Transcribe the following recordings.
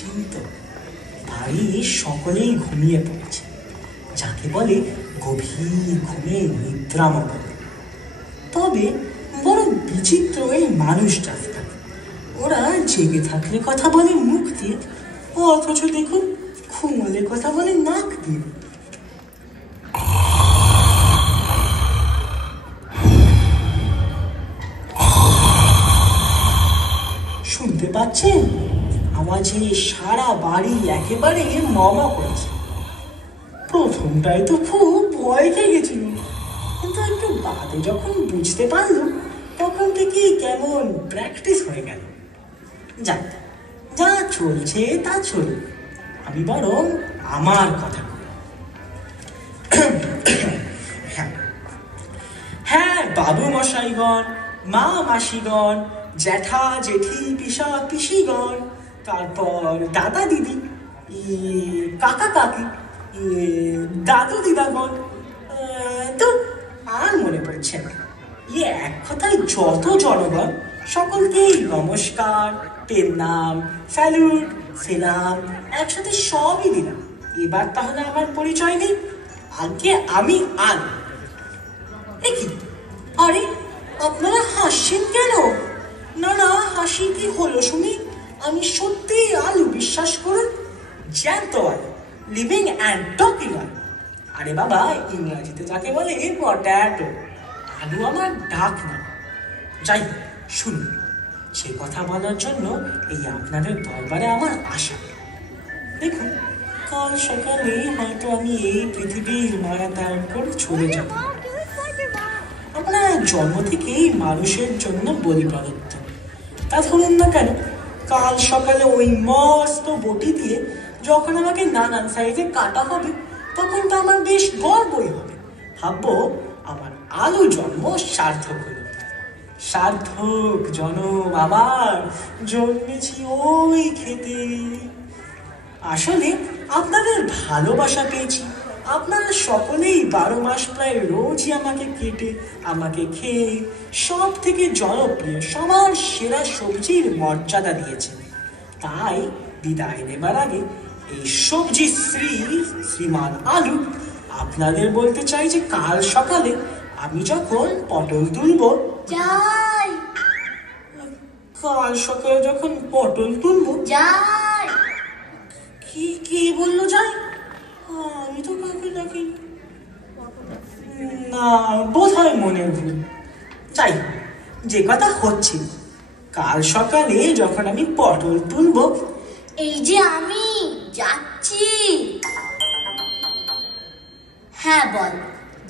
নিশ্চিন্ত। বাড়ির সকলেই ঘুমিয়ে পড়েছে, যাকে বলে গভীর ঘুমে নিদ্রামগ্ন। তবে বড় বিচিত্র এই মানুষ জাতটা। ওরা জেগে থাকলে কথা বলে মুখ দিয়ে, অথচ দেখুন ঘুমলে কথা বলে নাক দিয়ে। শুনতে পাচ্ছেন? আওয়াজে সারা বাড়ি একেবারে মমা করেছে। প্রথমটাই তো খুব ভয় খেয়ে গেছিল, কিন্তু একটু বাদে যখন বুঝতে পারলো তখন থেকে কেমন প্র্যাকটিস হয়ে গেল। যাক, যা চলছে তা চলুক, আমি বরং আমার কথা বলি। হ্যাঁ বাবু মশাইগণ, মা মাসিগণ, জ্যাঠা জেঠি পিসা পিসিগণ, তারপর দাদা দিদি, কাকা কাকি, দাদু দিদাগণ, তো আর মনে পড়ছে না। এক কথায় যত জনগণ, সকলকেই নমস্কার, পেন্নাম, স্যালুট, সেলাম একসাথে সবই দিলাম। এবার তাহলে আমার পরিচয় নেই। আগে আমি আলু। কি আরে, আপনারা হাসছেন কেন? না না, হাসি কি হলো শুনি? আমি সত্যি আলু, বিশ্বাস করুন, জ্যান্ত আলু, লিভিং অ্যান্ড টকিং আলু। আরে বাবা, ইংরাজিতে যাকে বলে পট্যাটো। আলু আমার ডাক না। যাই শুনুন, সে কথা বলার জন্য এই আপনাদের দরবারে আমার আশা। দেখুন, কাল সকালে হয়তো আমি এই পৃথিবীর মায়া ত্যাগ করে চলে যাব। আমরা জন্ম থেকেই মানুষের জন্য বলি প্রদত্ত। তা ধরুন না কেন, কাল সকালে ওই মস্ত বটি দিয়ে যখন আমাকে নানান সাইজে কাটা হবে, তখন তো আমার বেশ গর্বই হবে। ভাববো আমার আলু জন্ম সার্থক হলো। সার্থক জন্ম আমার, জন্মেছি ওই খেতে। আসলে আপনাদের ভালোবাসা পেয়েছি। আপনারা সকলেই 12 মাস প্রায় রোজই আমাকে কেটে, আমাকে খেয়ে সব থেকে জনপ্রিয়, সবার সেরা সবজির মর্যাদা দিয়েছে। তাই বিদায় নেবার আগে এই সবজি শ্রীমান আলু আপনাদের বলতে চাই যে কাল সকালে আমি যখন পটল তুলব, কাল সকালে যখন পটল তুলব, কি বললো যাই? আমি তো কাউকে ডাকি না, বোধ হয় মনের ভুল। যাই, যে কথা হচ্ছে, কাল সকালে যখন আমি পটল তুলব, এই যে আমি যাচ্ছি। হ্যাঁ বল,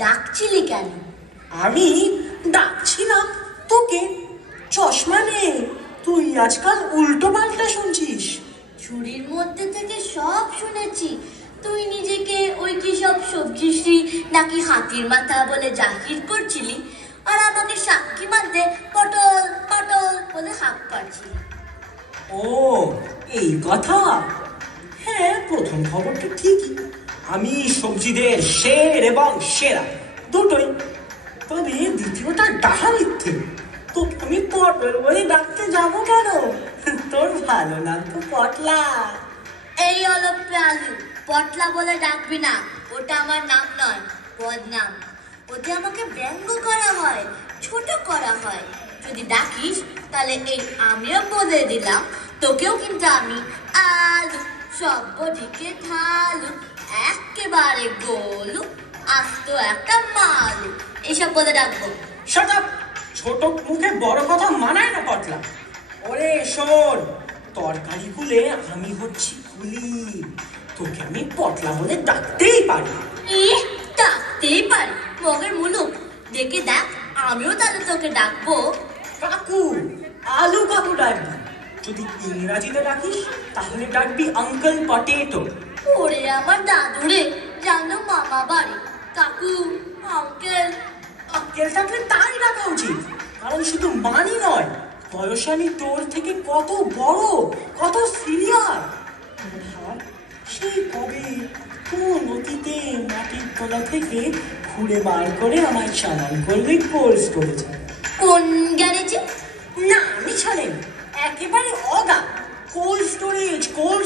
ডাকছিলি কেন? আমি ডাকছিলাম তোকে। চশমা নে, তুই আজকাল উল্টো পাল্টা শুনছিস। চুরির মধ্যে থেকে সব শুনেছি। তুই নিজেকে ওই কি সব সবজি নাকি হাতির মাথা বলে জাহির করছিলি, আর আমাকে সাক্ষী মানতে পটল পটল বলে হাঁক পাচ্ছিলি। ও, এই কথা। হ্যাঁ, প্রথম খবরটা ঠিকই, আমি সবজিদের শের এবং সেরা দুটোই। তবে দ্বিতীয়টা ডাহা মিথ্যে। তো আমি পটল বলে ডাকতে যাবো কেন? তোর ভালো নাম তো পটলা। এই অলপে আলু, পটলা বলে ডাকবি না, ওটা আমার নাম নয়, বদনাম। ওতে আমাকে ব্যঙ্গ করা হয়, ছোট করা হয়। যদি ডাকিস তাহলে এই আমিও বলে দিলাম, তোকেও কিন্তু আমি আলু, সবদিকে ঢালু, একেবারে গোলু, আস্ত একটা মালু, এইসব বলে ডাকবো। Shut up! ছোট মুখে বড় কথা মানায় না পটলা। ওরে শোন, তরকারি কুলে আমি হচ্ছি কুলি, তোকে আমি পটলা বলে ডাকতেই পারি। ডাকতেই পারি? মগের মুলুক, দেখে দেখ, আমিও তাহলে তোকে ডাকবো কাকু। আলু কাকু ডাকবি। যদি ইংরাজিতে ডাকিস তাহলে ডাকবি আঙ্কেল পটেটো। ওরে আমার দাদুরে, জানো মামা বাড়ি, কাকু, আঙ্কেল। আঙ্কেল থাকলে তাই ডাকা উচিত, কারণ শুধু মানি নয়, বয়সে আমি তোর থেকে কত বড়, কত সিনিয়র। সেই কবে কোন অতীতে মাটির তলা থেকে ঘুরে বার করে আমার চালান করলে কোর্স করেছে। কোন গ্যারেজে? না, আমি ছাড়েন, একেবারে অগা। কোল্ড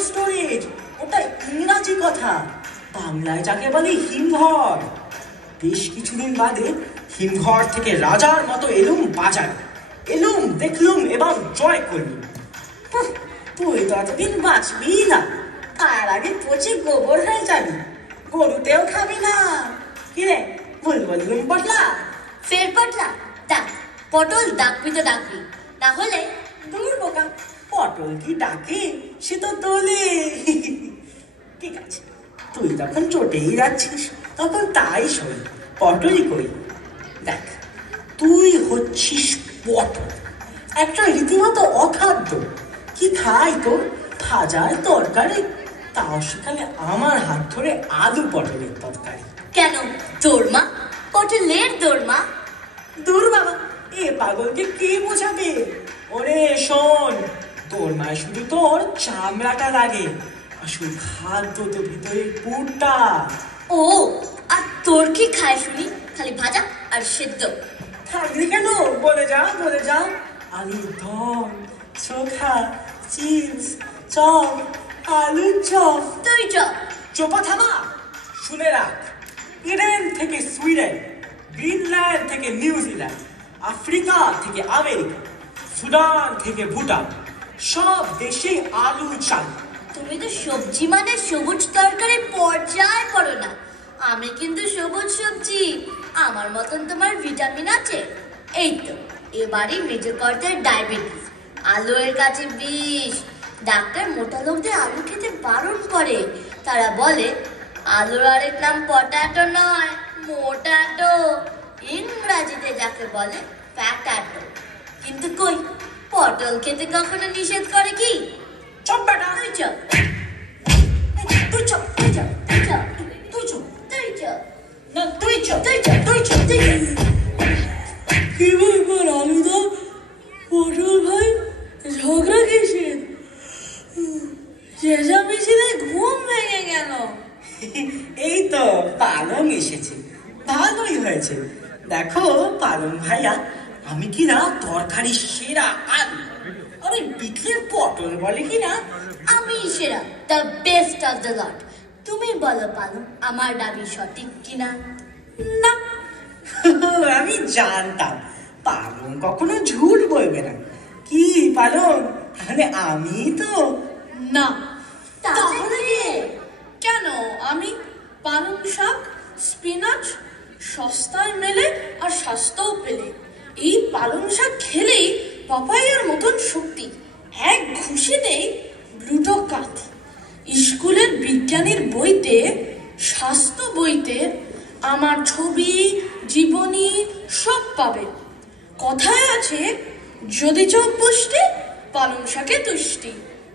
স্টোরেজ, ওটা ইংরাজি কথা, বাংলায় যাকে বলে হিমঘর। বেশ কিছুদিন বাদে হিমঘর থেকে রাজার মতো এলুম বাজারে, এলুম দেখলুম এবং জয় করলুম। তুই তো এতদিন বাঁচবি না, তার আগে পচে গোবর হয়ে যাবি, গরুতেও খাবি না। কিরে বললুম পটলা? ফের পটলা, ডাক পটল, ডাকবি তো ডাকবি, না হলে দূর বোকা, পটল কি ডাকে, সে তো তোলে। ঠিক আছে, তুই যখন চটেই যাচ্ছিস তখন তাই শোন, পটলই কই। দেখ, তুই হচ্ছিস পটল, একটা রীতিমতো অখাদ্য। কি খাই তোর? ভাজার তরকারি, তাও সেখানে আমার হাত ধরে আলু পটলের তরকারি। কেন দোরমা? পটলের দোরমা? দূর বাবা, এ পাগলকে কে বোঝাবে? ওরে শোন, তোর মায় শুধু তোর চামড়াটা লাগে, আসল খাদ্য তো ভিতরের পুরটা। ও, আর তোর কি খায় শুনি? খালি ভাজা আর সেদ্ধ। থাকবি কেন? বলে যা। আলুর দম, চোখা, চিপস, চপ, আলুর চপ। তুই চপ। চোপা থামা, শুনে রাখ। ইডেন থেকে সুইডেন, গ্রিনল্যান্ড থেকে নিউজিল্যান্ড, আফ্রিকা থেকে আমেরিকা, সুদান থেকে ভুটান, সব দেশে আলু চাল। তুমি তো সবজি মানে সবুজ তরকারি পর্যায়ে পড়ো না। আমি কিন্তু সবুজ সবজি, আমার মতন তোমার ভিটামিন আছে। এই তো এবারই মেজো কর্তার ডায়াবেটিস, আলু এর কাছে বিষ। ডাক্তার মোটা লোকদের আলু খেতে বারণ করে, তারা বলে আলুর আরেক নাম পটাটো নয়, মোটাটো, ইংরাজিতে যাকে বলে প্যাটাটো। কিন্তু কই, পটল খেতে কখনো নিষেধ করে কি? চপ বেটা, তুই চপ, তুই চপ, তুই চপ, তুই চপ, তুই চপ, তুই চপ, না তুই চপ, তুই চপ, তুই চপ, তুই চপ। কি ব্যাপার আলুদা, পটল ভাই, ঝগড়া কিসের? চেঁচামেচিতে ঘুম ভেঙে গেল। এই তো পালং এসেছে, ভালোই হয়েছে। দেখো পালং ভাইয়া, আমি কিনা তরকারি সেরা আলু, আরে পিঠের পটল বলে কিনা আমি সেরা, the best of the lot. তুমি বলো পালু, আমার দাবি সঠিক কিনা? না। আমি জানতাম পালং কখনো ঝুট বলবে না। কি পালং, তাহলে আমি তো না। তাহলে কে? কেন? আমি পালং শাক, স্পিনাচ সস্তায় মেলে আর স্বাস্থ্যও পেলে। এই পালং শাক খেলেই পাপাইয়ার মতন শক্তি, এক ঘুষিতেই ব্লুটোকাত। স্কুলের বিজ্ঞানীর বইতে, স্বাস্থ্য বইতে আমার ছবি, জীবনী সব পাবে। কথায় আছে, যদি চোখ পুষ্টি, পালং শাকে তুষ্টি।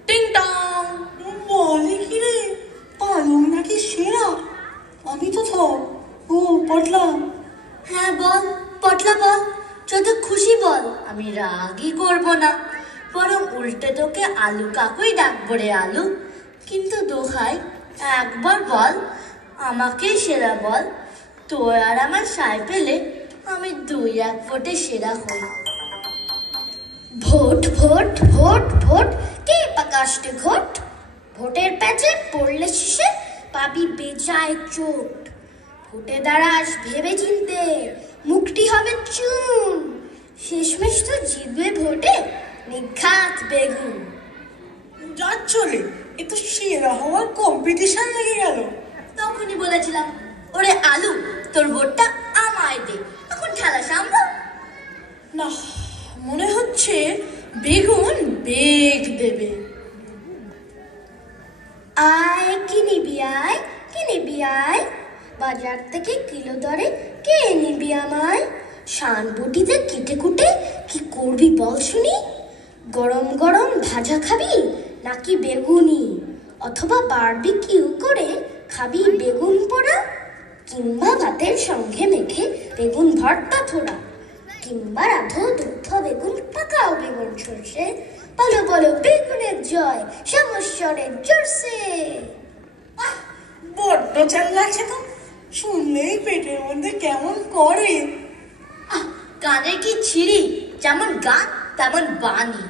টিং টং। বলে কি রে, পালং নাকি সেরা? আমি তো সব। ও পটলা, হ্যাঁ বল পটলা, বল, যত খুশি বল, আমি রাগই করব না, বরং উল্টে তোকে আলু কাকুই ডাকবো রে আলু। কিন্তু দোহাই, একবার বল, আমাকেই সেরা বল। তোর আর আমার সায় পেলে আমি 2-1 ভোটে সেরা হই। ভোট ভোট ভোট ভোট, কে পাকাশটে ঘোট, ভোটের প্যাচে পড়লে শেষে পাবি বেজায় চোট। ভোটে দাঁড়াস ভেবে চিনতে, মুখটি হবে চুন, শেষমেশ তো জিতবে ভোটে নিঘাত বেগুন। যাচ্ছ রে, এ তো সেরা হওয়ার কম্পিটিশন লেগে গেল। তখনই বলেছিলাম, ওরে আলু, তোর ভোটটা আমায় দে, এখন খেলা সামলা। না, মনে হচ্ছে বেগুন বেগ দেবে। আয় কি নিবি, আয় কি নিবি, আয় বাজার থেকে কিলো দরে কে নিবি আমায়। শানবুটিতে কেটে কুটে কি করবি বল শুনি, গরম গরম ভাজা খাবি নাকি বেগুনি, অথবা বারবিকিউ করে খাবি বেগুন পোড়া, কিংবা ভাতের সঙ্গে মেখে বেগুন ভর্তা থোড়া, কিংবা রাধো দুঃখ বেগুন পাকাও বেগুন সর্ষে। বলো বলো বেগুনের জয়, সমস্যরের জোরসে। বড্ড চাল লাগছে তো, শুনলেই পেটের মধ্যে কেমন করে। কানে কি ছিঁড়ি, যেমন গান তেমন বাণী।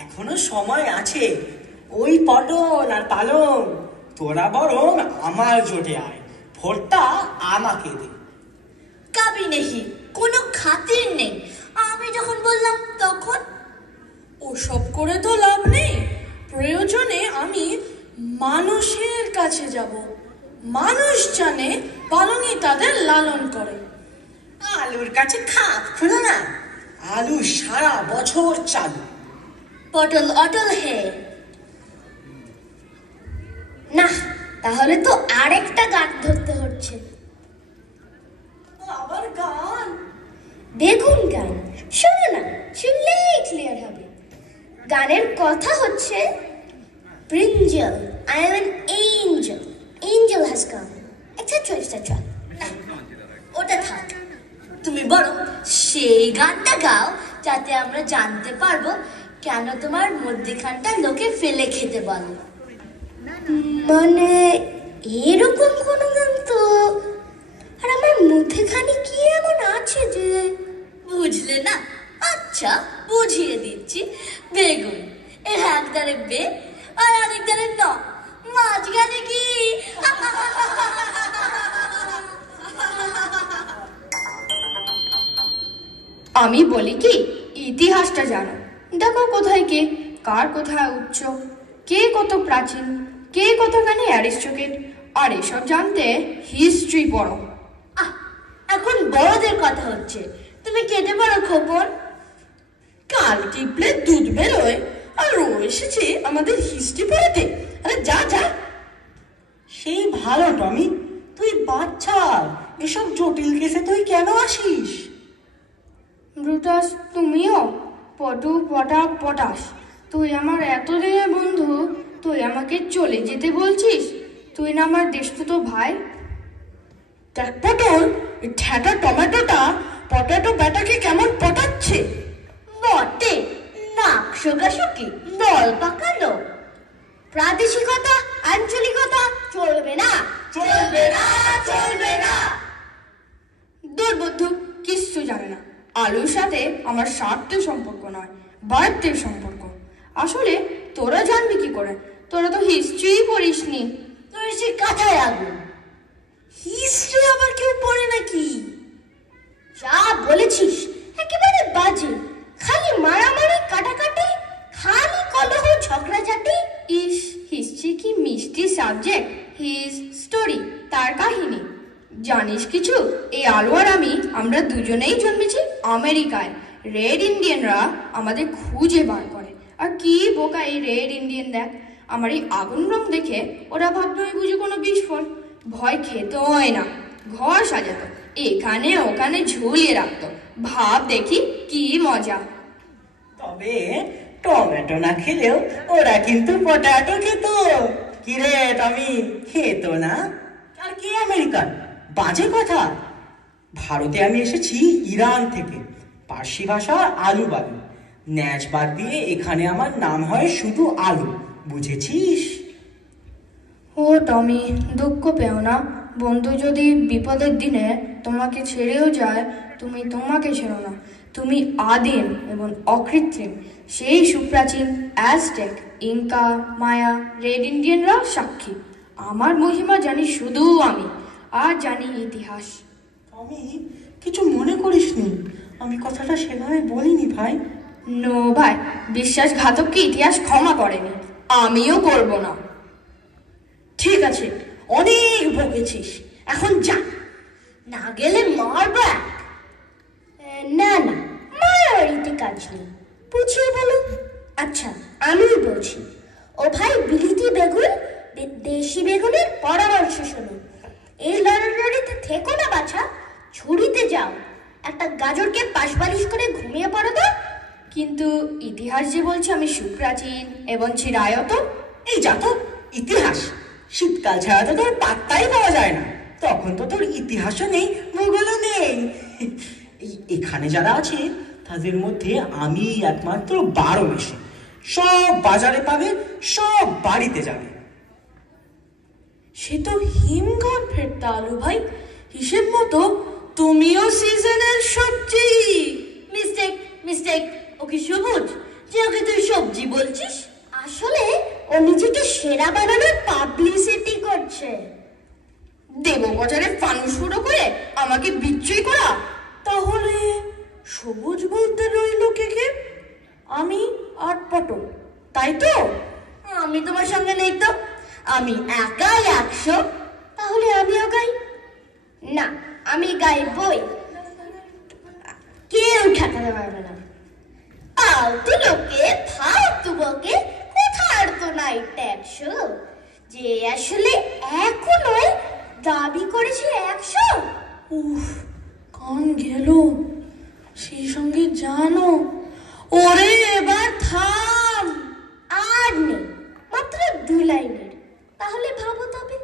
এখনো সময় আছে। ওই পটল আর পালং, তোরা বরং আমার জোটে আয়, ভোটটা আমাকে দে। কাবি নেহি, কোনো খাতির নেই। আমি যখন বললাম তখন। ওসব করে তো লাভ নেই। প্রয়োজনে আমি মানুষের কাছে যাব। মানুষ জানে পালংই তাদের লালন করে। আলুর কাছে খাপ খুলো না, আলু সারা বছর চালু। পটল অটল হে। না, তাহলে তো আরেকটা গান ধরতে হচ্ছে। আবার গান? বেগুন গান। শোনো না, শুনলেই ক্লিয়ার হবে। গানের কথা হচ্ছে, brinjal, I am an angel, angel has come, etc. etc. না, ওটা থাক। তুমি বরং সেই গানটা গাও, যাতে আমরা জানতে পারবো কেন তোমার মধ্যিখানটা লোকে ফেলে খেতে বলে। মানে এরকম কোনো গান তো। আর আমার মধ্যেখানে কি এমন আছে যে? বুঝলে না? আচ্ছা, বুঝিয়ে দিচ্ছি। বেগুন, এর একদারে বে আর আরেকদারে ন, মাঝখানে কি? আমি বলি কি, ইতিহাসটা জানো। দেখো কোথায় কে, কার কোথায় উচ্চ, কে কত প্রাচীন, কে কতখানি অ্যারিস্টোক্রেট। আর এসব জানতে হিস্ট্রি পড়ো। এখন বড়দের কথা হচ্ছে, তুমি কেটে পারো খবর। কাল টিপলে দুধ বেরোয়, আর ও এসেছে আমাদের হিস্ট্রি পড়াতে। আরে যা যা। সেই ভালো টমি, তুই বাচ্চা, এসব জটিল কেসে তুই কেন আসিস? ব্রুটাস, তুমিও পটু পটা পটাস। তুই আমার এতদিনের বন্ধু, তুই আমাকে চলে যেতে বলছিস? তুই না আমার দেশতো ভাই। দেখ পটল, এই ঠ্যাটা টমেটোটা পটাটো ব্যাটাকে কেমন পটাচ্ছে। বটে, নাক শোকাশুকি, দল পাকানো। প্রাদেশিকতা, আঞ্চলিকতা চলবে না, চলবে না, চলবে না। দূর বন্ধু, কিচ্ছু জানে না। আলুর সাথে আমার স্বার্থের সম্পর্ক নয়, বার্থের সম্পর্ক। আসলে তোরা জানবি কি করে? তোরা তো হিস্ট্রি পড়িসনি। তোর সে কাঁথায় আগুন। হিস্ট্রি আবার কেউ পড়ে নাকি? যা বলেছিস একেবারে বাজে। খালি মারামারি, কাটাকাটি, খালি কলহ, ঝগড়াঝাটি। ইস, হিস্ট্রি কি মিষ্টি সাবজেক্ট। হিজ স্টোরি, তার কাহিনী। জানিস কিছু? এই আলু আর আমরা দুজনেই জন্মেছি আমেরিকায়। রেড ইন্ডিয়ানরা আমাদের খুঁজে বার করে। আর কি বোকা এই রেড ইন্ডিয়ান! দেখ, আমার এই আগুন রং দেখে ওরা ভাবতো আমি বুঝি কোনো বিস্ফোরণ। ভয় খেতে হয় না, ঘর সাজাতো, এখানে ওখানে ঝুলিয়ে রাখতো। ভাব দেখি কি মজা। তবে টমেটো না খেলেও ওরা কিন্তু পটাটো খেত। কিরে টমি, খেত না? আর কি আমেরিকান? বাজে কথা। ভারতে আমি এসেছি ইরান থেকে, পার্সি ভাষার আলু বালু। ন্যাচ বাদ দিয়ে এখানে আমার নাম হয় শুধু আলু, বুঝেছিস? ও টমি, দুঃখ পেও না। বন্ধু যদি বিপদের দিনে তোমাকে ছেড়েও যায়, তুমি তোমাকে ছেড়ো না। তুমি আদিম এবং অকৃত্রিম। সেই সুপ্রাচীন অ্যাজটেক, ইনকা, মায়া, রেড ইন্ডিয়ানরা সাক্ষী। আমার মহিমা জানি শুধু আমি, আর জানি ইতিহাস। আমি কিছু মনে করিসনি, আমি কথাটা সেভাবে বলিনি ভাই। নো ভাই, বিশ্বাসঘাতককে ইতিহাস ক্ষমা করেনি, আমিও করব না। ঠিক আছে, অনেক বকেছিস, এখন যা। না গেলে মারবা। না না, মারামারিতে কাজ নেই, বুঝিয়ে বলো। আচ্ছা, আমি বলছি। ও ভাই, বিলিতি বেগুন, দেশি বেগুনের পরামর্শ শোনো। এই লড়ালড়িতে থেকো না বাছা, ছুরিতে যাও। একটা গাজরকে পাশ বালিশ করে ঘুমিয়ে পড়ো তো। কিন্তু ইতিহাস যে বলছে আমি সুপ্রাচীন এবং চিরায়ত। এই যা তো, ইতিহাস! শীতকাল ছাড়া তো তোর পাত্তাই পাওয়া যায় না। তখন তো তোর ইতিহাসও নেই, ভূগোলও নেই। এখানে যারা আছে তাদের মধ্যে আমি একমাত্র 12 মেশে। সব বাজারে পাবে, সব বাড়িতে যাবে। সে তো হিমঘর ফেরতা আলু ভাই। হিসেব মতো তুমিও সিজনের সবজি। Mistake, mistake. ও কি সবুজ? যে ওকে তুই সবজি বলছিস? আসলে ও নিজেকে সেরা বানানোর পাবলিসিটি করছে। দেববাজারে ফানুস ফুটো করে আমাকে বিচ্ছুই করা। তাহলে সবুজ বলতে রইল কে কে? আমি আর পটল, তাই তো? আমি তোমার সঙ্গে নেই তো, আমি একাই 100। তাহলে আমিও গাই। না, আমি গাইবই, কেউ ঠেকাতে পারবে না। ফালতু লোকে ফালতু বকে, কোথার তো নাই ট্যাক্সো। যে আসলে এখনোই দাবি করেছে 100। উফ, কান গেল। সেই সঙ্গে জানো, ওরে এবার থাম। আর নেই, মাত্র 2 লাইনের। তাহলে ভাবো তবে,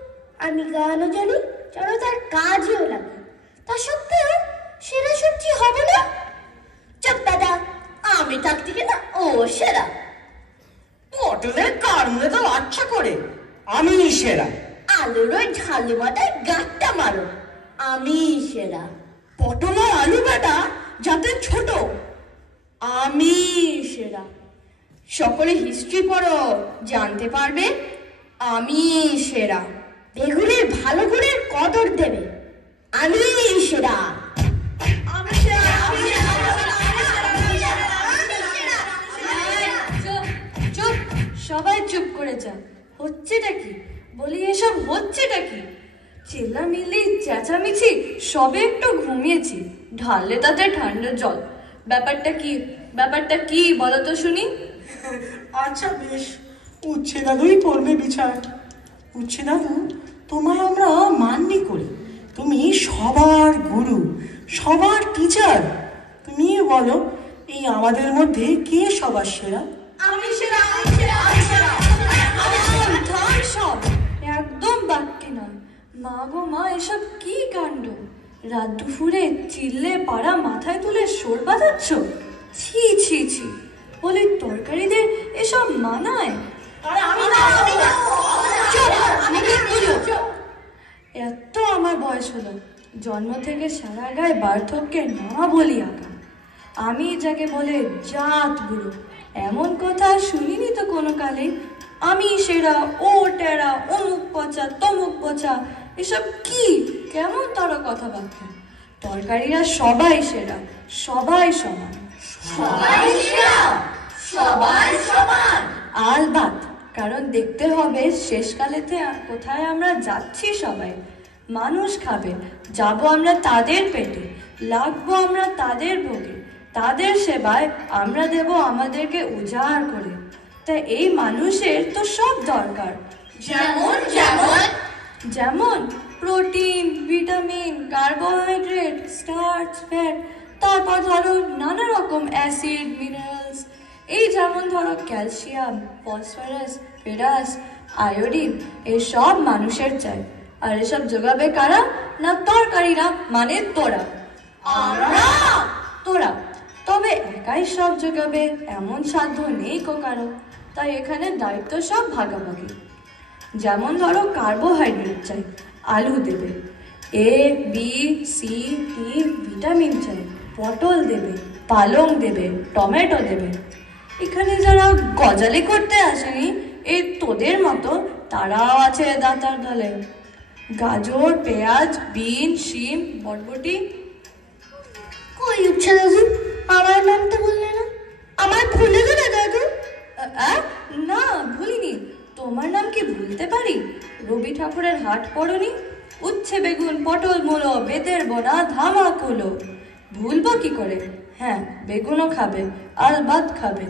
আমি গানও জানি, চলো তার কাজেও লাগে, তা সত্ত্বেও সেরা সবজি হবে না। চুপ দাদা, আমি থাকতে কিনা ও সেরা। পটলের কারণে তো আচ্ছা করে আমি সেরা। আলুর ওই ঝালু মাথায় গাঁটটা মারো, আমি সেরা। পটল আর আলু বেটা যাতে ছোট, আমি সেরা। সকলে হিস্ট্রি পড়ো, জানতে পারবে আমি সেরা। বেগুনের ভালো গুণের কদর দেবে, আমি সেরা। চুপ চুপ, সবাই চুপ করে যা। হচ্ছেটা কি? বলি এসব হচ্ছেটা কি? চেল্লামিল্লি চেঁচামেচি, সবে একটু ঘুমিয়েছি, ঢাললে তাতে ঠান্ডা জল। ব্যাপারটা কি? ব্যাপারটা কি বলো তো শুনি। আচ্ছা বেশ, উচ্ছে দাদুই করবে বিচার। উচ্ছে দাদু, তোমায় আমরা মাননি করি, তুমি সবার গুরু, সবার টিচার। তুমি বলো, এই আমাদের মধ্যে কে সবার সেরা? আমি সেরা, আমি সেরা, আমি সেরা। থাম সব, একদম বাক্যে নয়। মা গো মা, এসব কি কাণ্ড! রাত দুপুরে চিল্লে পাড়া মাথায় তুলে সোর বাঁধাচ্ছ? ছি ছি ছি, বলি তরকারিদের এসব মানায়? এত আমার বয়স হলো, জন্ম থেকে সারা গায়ে বার্ধক্যের না বলি আঁকা। আমি যাকে বলে জাত বুড়ো, এমন কথা শুনিনি তো কোনো কালে। আমি সেরা, ও টেরা, অমুক পচা, তমুক পচা, এসব কি কেমন তারা কথাবার্তা? তরকারিরা সবাই সেরা, সবাই সমান। সবাই সেরা, সবাই সমান। আলবাত, কারণ দেখতে হবে শেষকালেতে কোথায় আমরা যাচ্ছি। সবাই মানুষ খাবে, যাব আমরা তাদের পেটে, লাগবো আমরা তাদের ভোগে, তাদের সেবায় আমরা দেব আমাদেরকে উজাড় করে। তাই এই মানুষের তো সব দরকার। যেমন যেমন যেমন protein, vitamin, carbohydrate, starch, fat, তারপর ধরো নানা রকম অ্যাসিড, মিনারেলস। এই যেমন ধরো ক্যালসিয়াম, ফসফরাস, ফেরাস, আয়োডিন, এসব মানুষের চাই। আর এসব যোগাবে কারা? না তরকারিরা, মানে তোরা। আমরা তোরা তবে একাই সব যোগাবে এমন সাধ্য নেই কো কারো। তাই এখানে দায়িত্ব সব ভাগাভাগি। যেমন ধরো কার্বোহাইড্রেট চাই, আলু দেবে। A B C D vitamin চাই, পটল দেবে, পালং দেবে, টমেটো দেবে। এখানে যারা গজালি করতে আসেনি এই তোদের মতো, তারাও আছে দাতার দলে। গাজর, পেঁয়াজ, বিন, শিম, বরবটি। কই উচ্ছে দাদু, আমার নামটা বললে না? আমার ভুলে গেলে দাদু? না, ভুলিনি। তোমার নাম কি ভুলতে পারি? রবি ঠাকুরের হাট পড়নি? উচ্ছে, বেগুন, পটল, মূলো, বেতের বোনা, ধামাকুলো। ভুলবো কি করে? হ্যাঁ, বেগুনও খাবে, আলবাত খাবে।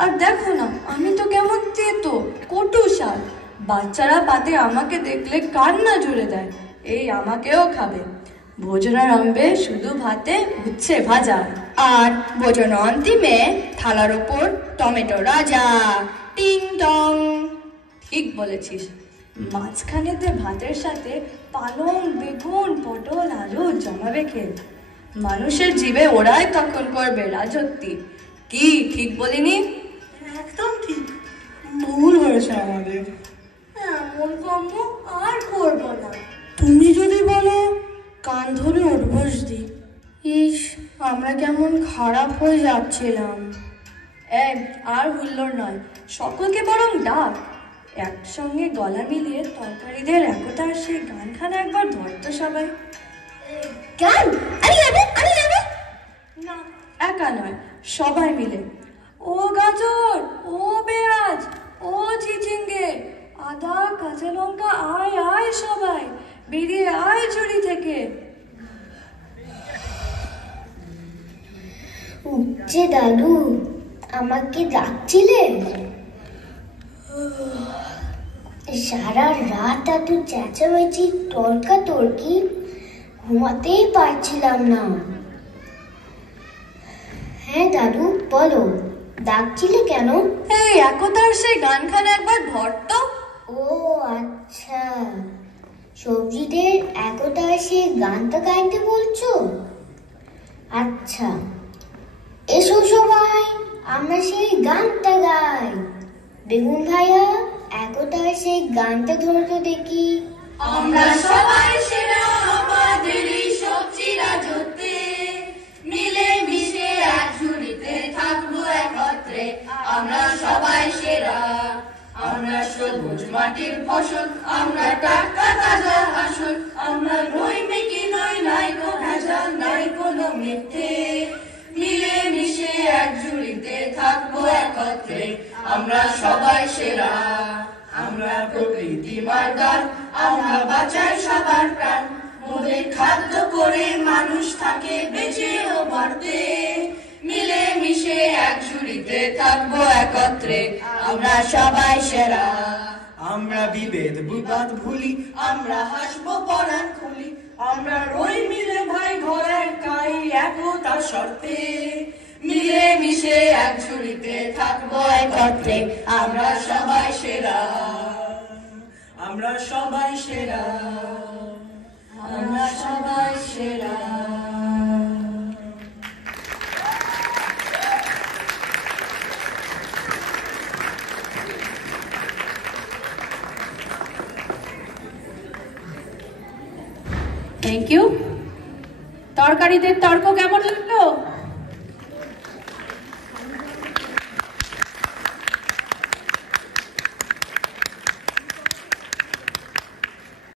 আর দেখো না, আমি তো কেমন তেতো, কটু স্বাদ। বাচ্চারা পাতে আমাকে দেখলে কান্না জুড়ে দেয়। এই আমাকেও খাবে। ভোজনারম্ভে শুধু ভাতে উচ্ছে ভাজা, আর ভোজন অন্তিমে থালার ওপর টমেটো রাজা। টিং টং। ঠিক বলেছিস। মাঝখানেতে ভাতের সাথে পালং, বেগুন, পটল, আলু জমাবে খেয়ে। মানুষের জিভে ওরাই তখন করবে রাজত্বি। কি ঠিক বলিনি? একদম ঠিক, ভুল হয়েছে আমাদের। এমন কর্ম আর করবো না। তুমি যদি বলো কান ধরে উঠবোস দি। ইস, আমরা কেমন খারাপ হয়ে যাচ্ছিলাম। এই আর হুল্লোড় নয়, সকলকে বরং ডাক। একসঙ্গে গলা মিলিয়ে তরকারিদের একতার সেই গানখানা একবার ধরতো সবাই। গান আমি গাবো। না, একা নয়, সবাই মিলে। ও গাজর, ও পেঁয়াজ, ও চিচিঙ্গে, আদা, কাঁচা লঙ্কা, আয় আয় সবাই, বেরিয়ে আয় ঝুড়ি থেকে। উঠছে দাদু, আমাকে ডাকছিলে? সারা রাত এত চেঁচামেচি তর্কাতর্কি, ঘুমাতেই পারছিলাম না। হ্যাঁ দাদু বলো, ডাকছিলে কেন? এই একতার সেই গানখানা একবার ধরতো। ও আচ্ছা, সবজিদের একতার সেই গানটা গাইতে বলছো? আচ্ছা, এসো সবাই আমরা সেই গানটা গাই। বেগুন ভাইয়া একতার সেই গানটা ধরতো দেখি। আমরা সবাই সেরা আমাদেরই সবজি রাজত্বে, মিলে মিশে এক ঝুড়িতে থাকবো একত্রে। আমরা সবাই সেরা, আমরা সবুজ মাটির ফসল, আমরা টাটকা তাজা আসল, আমরা নই মেকি নই, নাই কো ভেজাল, নাই কোনো মিথ্যে। মিলে মিশে এক ঝুড়িতে থাকবো একত্রে। আমরা সবাই সেরা, আমরা প্রকৃতি মার্গার, আমরা বাঁচাই সবার প্রাণ। মোদের খাদ্য করে মানুষ থাকে বেঁচে ও বাড়তে। মিলে মিশে এক ঝুড়িতে থাকবো একত্রে। আমরা সবাই সেরা, আমরা বিভেদ বিবাদ ভুলি, আমরা হাসবো পরাণ খুলি। আমরা রই মিলে ভাই ঘর একাই একতার শর্তে। মিলে মিশে এক ঝুড়িতে থাকবো একত্রে। আমরা সবাই সেরা, আমরা সবাই সেরা, আমরা সবাই সেরা। Thank you. তরকারিদের তর্ক কেমন লাগলো?